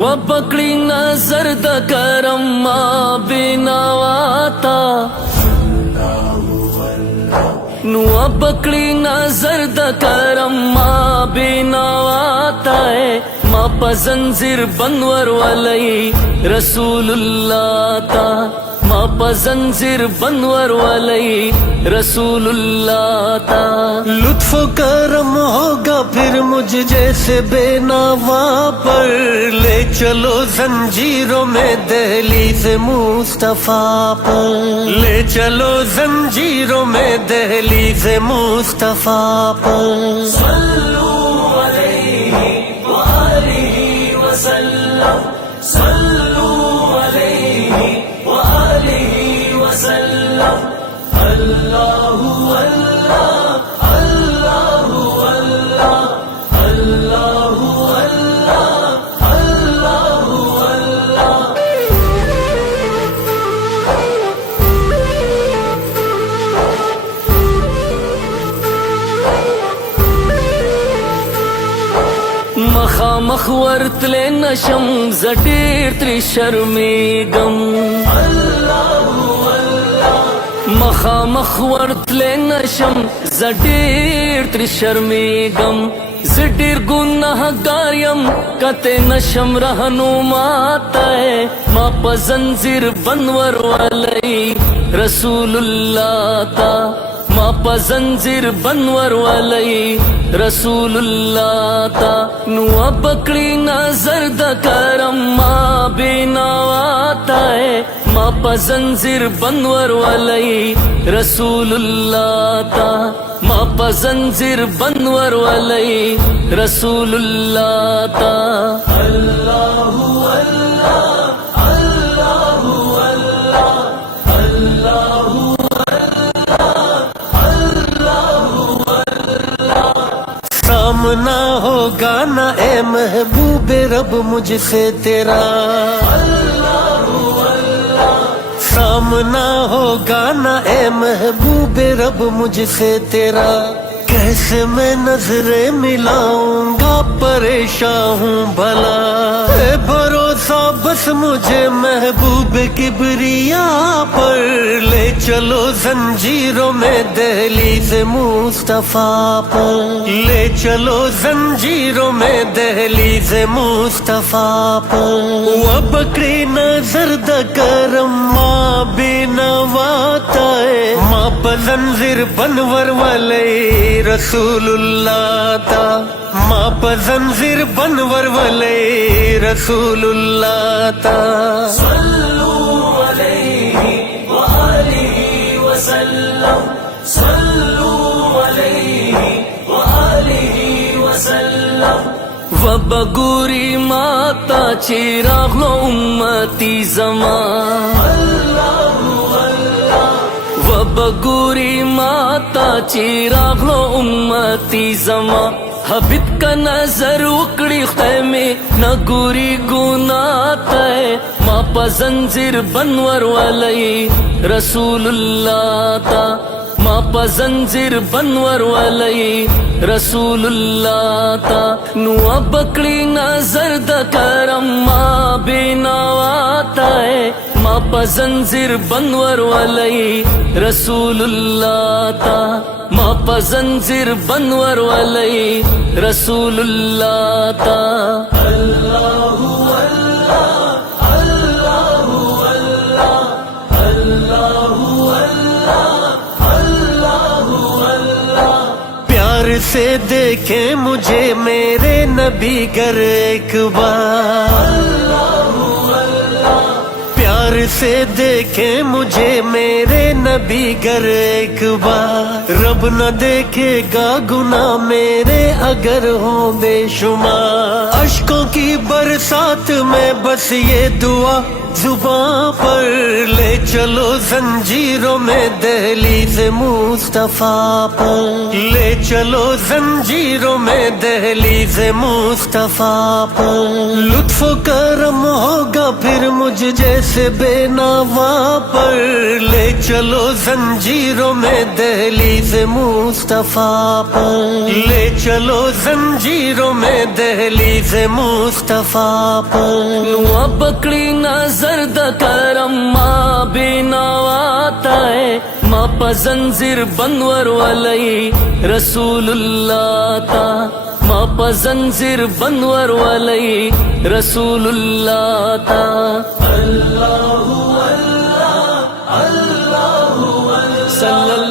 و پکڑی نظر د کرم ما بینواتا نو پکڑی نظر د کرم ما بینواتا ہے ما پزنزیر بنور ولی رسول اللہ تا ما پزنزیر بنور ولی رسول اللہ تا لطف و کرم ہوگا پھر مجھ جیسے بے نوا پر لے چلو زنجیروں میں دہلیز مصطفیٰ پر لے چلو زنجیروں میں دہلیز مصطفیٰ پر صلو علیہ وآلہ وسلم صلو علیہ وآلہ وسلم اللہ اللہ اللہ اللہ اللہ اللہ اللہ مخامخ ورتلے نشم زڈیر تری شرمیگم مخامخ ورتلے نشم زڈیر تری شرمیگم زڈیر گناہ گاریم کتے نشم رہنماتا ہے ما پزنزیر بنور ولی رسول اللہ تا ما پزنزیر بنور ولی رسول اللہ تا نو پکڑی نظر د کرم ما بینواتا ہے ما پزنزیر بنور ولی رسول اللہ تا ما پزنزیر بنور ولی رسول اللہ تا اللہ اللہ اللہ اللہ سامنا ہوگا نہ اے محبوب رب مجھ سے تیرا سامنا ہوگا نہ اے محبوب رب مجھ سے تیرا کیسے میں نظریں ملاؤں گا پریشان ہوں بھلا اے بھروسہ بس مجھے محبوب کبریا پر لے چلو زنجیروں میں دہلیز مصطفیٰ پر لے چلو زنجیروں میں دہلیز مصطفیٰ پر وہ بکری نظر د کرم ما بینواتا ہے ما پزنزیر بنور ولی رسول اللہ تا ما پزنزیر بنور ولی رسول اللہ تا صلو علیہ وآلہ وسلم صلو علیہ وآلہ وسلم وبگوری ماتا چراغ امتی زمان وبگوری ماتا چراغ امتی زمان حبیب کا نظر اکڑی خیمے نگوری گناتا ہے ما پزنزیر بنور ولی رسول اللہ تا ما پزنزیر بنور ولی رسول اللہ تا نو پکڑی نظر د کرم ما بینواتا ہے ما پزنزیر بنور ولی رسول اللہ تا ما پزنزیر بنور ولی رسول اللہ تا اللہ اللہ اللہ اللہ اللہ اللہ پیار سے دیکھیں مجھے میرے نبی گر ایک بار پیار سے دیکھیں مجھے میرے نبی گر ایک بار رب نہ دیکھے گا گناہ میرے اگر ہوں بے شمار اشکوں کی برسات میں بس یہ دعا زباں پر لے چلو زنجیروں میں دہلیز مصطفیٰ پر لے چلو زنجیروں میں دہلیز مصطفیٰ پر لطف و کرم ہوگا پھر مجھ جیسے بے نوا پر لے چلو زنجیروں میں دہلیز مصطفیٰ پر، لے چلو زنجیروں میں دہلیز مصطفیٰ پر. نو پکڑی نظر دا کرم ما بینواتا ہے، ما پا زنجیر بندور ولی رسول اللہ تا، ما پا زنجیر بندور ولی رسول اللہ تا. اللہ اللہ اللہ صلی